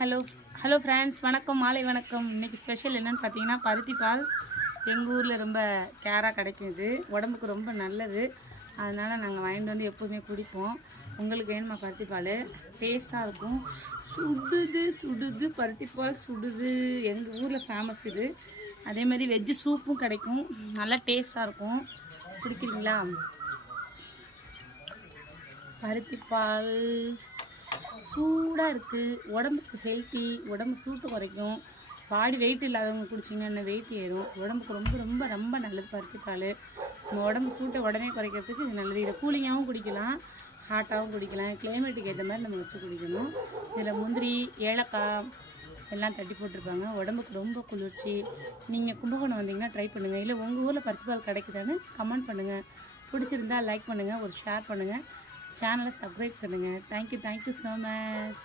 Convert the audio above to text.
Hello hello friends, வணக்கம், மாலை வணக்கம். இன்றைக்கி ஸ்பெஷல் என்னென்னு பார்த்தீங்கன்னா பருத்தி பால். எங்கள் ஊரில் ரொம்ப கேராக கிடைக்கும். இது உடம்புக்கு ரொம்ப நல்லது. அதனால் நாங்கள் வாங்கிட்டு வந்து எப்போதுமே குடிப்போம். உங்களுக்கு வேணுமா பருத்தி பால்? டேஸ்ட்டாக இருக்கும். சுடுது பருத்தி பால் சுடுது. எங்கள் ஊரில் ஃபேமஸ் இது. அதேமாதிரி வெஜ்ஜு சூப்பும் கிடைக்கும். நல்லா டேஸ்ட்டாக இருக்கும். குடிக்கிறீங்களா? பருத்தி பால் சூடாக இருக்குது. உடம்புக்கு ஹெல்த்தி. உடம்பு சூட்டு குறைக்கும். பாடி வெயிட் இல்லாதவங்க குடிச்சிங்கன்னா வெயிட் ஏறும். உடம்புக்கு ரொம்ப ரொம்ப ரொம்ப நல்லது பருத்தி பால். நம்ம உடம்பு சூட்டை உடனே குறைக்கிறதுக்கு இது நல்லது. இதை கூலிங்காகவும் குடிக்கலாம், ஹாட்டாகவும் குடிக்கலாம். கிளைமேட்டுக்கு ஏற்ற மாதிரி நம்ம வச்சு குடிக்கணும். இதில் முந்திரி, ஏலக்காய் எல்லாம் தட்டி போட்டிருப்பாங்க. உடம்புக்கு ரொம்ப குளிர்ச்சி. நீங்கள் கும்பகோணம் வந்தீங்கன்னா ட்ரை பண்ணுங்கள். இல்லை உங்கள் ஊரில் பருத்தி பால் கிடைக்குதான்னு கமெண்ட் பண்ணுங்கள். பிடிச்சிருந்தா லைக் பண்ணுங்கள், ஒரு ஷேர் பண்ணுங்கள், சேனலை சப்ஸ்கிரைப் பண்ணுங்கள். Thank you so much.